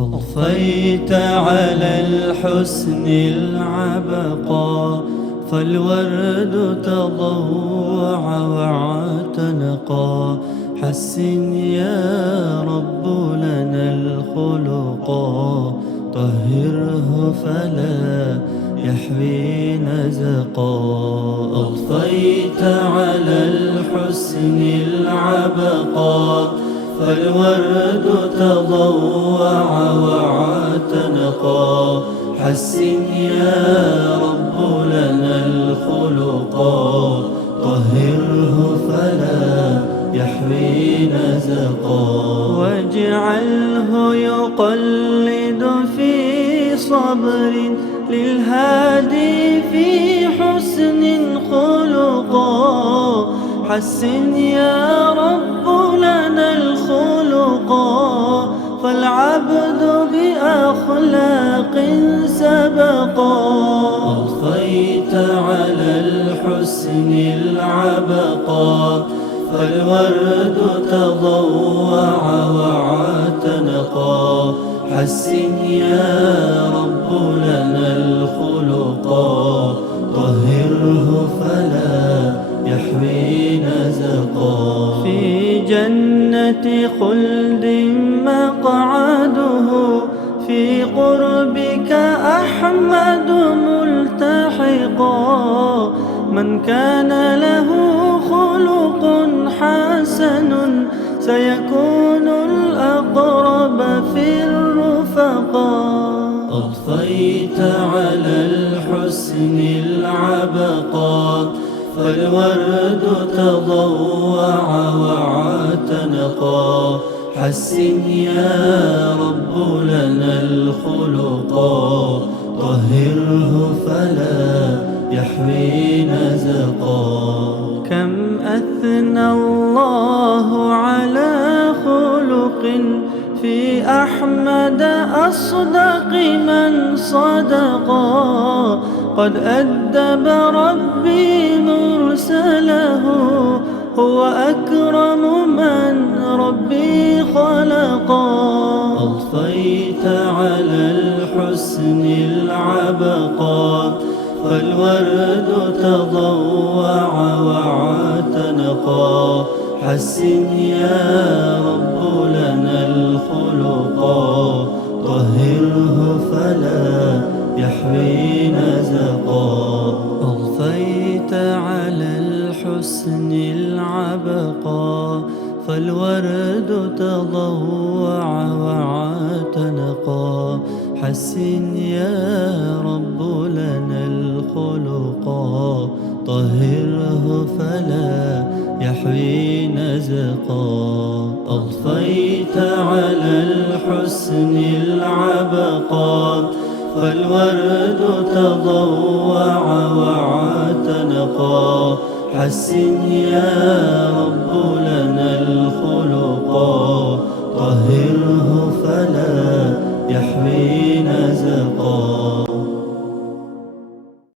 أضفيت على الحسن العبقى، فالورد تضوع واعتنقا. حسن يا رب لنا الخلقا، طهره فلا يحوي نزقا. أضفيت على الحسن العبقى، فالورد تضوع واعتنقا. حسن يا رب لنا الخلقا، طهره فلا يحوي نزقا. واجعله يقلد في صبر للهادي في حسن خلقا. حسن يا رب لنا الخلقا، فالعبد بأخلاق سبقا. أضفيت على الحسن العبقى، فالورد تضوع واعتنقا. حسن يا رب لنا الخلقا، طهره فلا يحوي نزقا. في جنة خلد مقعده، في قربك أحمد ملتحقا. من كان له خلق حسن، سيكون الأقرب في الرفقا. أضفيت على الحسن العبقى، فالورد تضوع واعتنقا. حسن يا رب لنا الخلقا، طهره فلا يحوي نزقا. كم أثنى الله على خلق في أحمد أصدق من صدقا. قد أدب ربي مرسله، هو أكرم من ربي خلقا. أضفيت على الحسن العبقى، فالورد تضوع واعتنقا. حسن يا رب لنا الخلقا، طهره فلا يحوي نزقا. أضفيت على الحسن العبقى، فالورد تضوع واعتنقا. حسن يا رب لنا الخلقا، طهره فلا يحوي نزقا. أضفيت على الحسن العبقى، فالورد تضوع واعتنقا. حسن يا